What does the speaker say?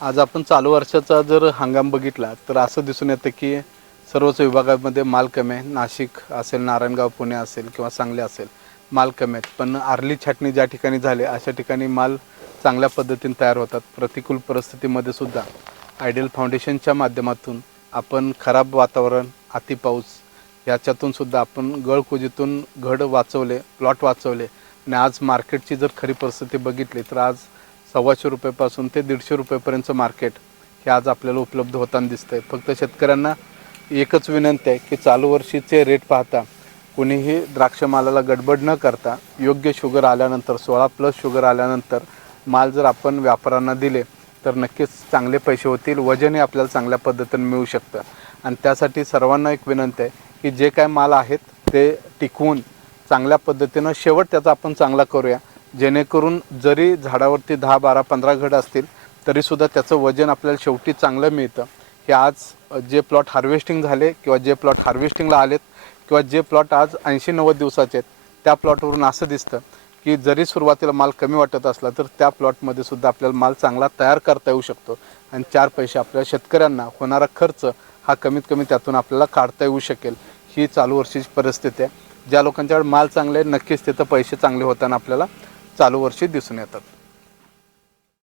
आज आपण चालू वर्षाचा जर हंगाम बघितला तर असं दिसून येतं की सर्वच विभागामध्ये माल कमी आहे. नाशिक असेल, नारायणगाव, पुणे असेल किंवा सांगली असेल, माल कमी आहेत. पण आर्ली छाटणी ज्या ठिकाणी झाली अशा ठिकाणी माल चांगल्या पद्धतीने तयार होतात. प्रतिकूल परिस्थितीमध्ये सुद्धा आयडियल फाउंडेशनच्या माध्यमातून आपण खराब वातावरण, अति पाऊस याच्यातून सुद्धा आपण गळकुजीतून घड वाचवले, प्लॉट वाचवले. आणि आज मार्केटची जर खरी परिस्थिती बघितली तर आज 125 रुपयापासून ते 150 रुपयापर्यंतचं मार्केट हे आज आपल्याला उपलब्ध होताना दिसतंय. फक्त शेतकऱ्यांना एकच विनंती आहे की चालू वर्षीचे रेट पाहता कोणीही द्राक्ष मालाला गडबड न करता योग्य शुगर आल्यानंतर 16+ शुगर आल्यानंतर माल जर आपण व्यापाऱ्यांना दिले तर नक्कीच चांगले पैसे होतील. वजनही आपल्याला चांगल्या पद्धतीने मिळू शकतं. आणि त्यासाठी सर्वांना एक विनंती आहे की जे काय माल आहेत ते टिकवून चांगल्या पद्धतीनं शेवट त्याचा आपण चांगला करूया, जेणेकरून जरी झाडावरती 10, 12, 15 घड असतील तरीसुद्धा त्याचं वजन आपल्याला शेवटी चांगलं मिळतं. हे आज जे प्लॉट हार्वेस्टिंग झाले किंवा जे प्लॉट हार्वेस्टिंगला आलेत किंवा जे प्लॉट आज 80-90 दिवसाचे आहेत त्या प्लॉटवरून असं दिसतं की जरी सुरुवातीला माल कमी वाटत असला तर त्या प्लॉटमध्ये सुद्धा आपल्याला माल चांगला तयार करता येऊ शकतो. आणि 4 पैसे आपल्या शेतकऱ्यांना होणारा खर्च हा कमीत कमी त्यातून आपल्याला काढता येऊ शकेल. ही चालू वर्षीची परिस्थिती आहे. ज्या लोकांच्याकडे माल चांगले आहे नक्कीच तिथं पैसे चांगले होताना आपल्याला चालू वर्षी दिसून येतात.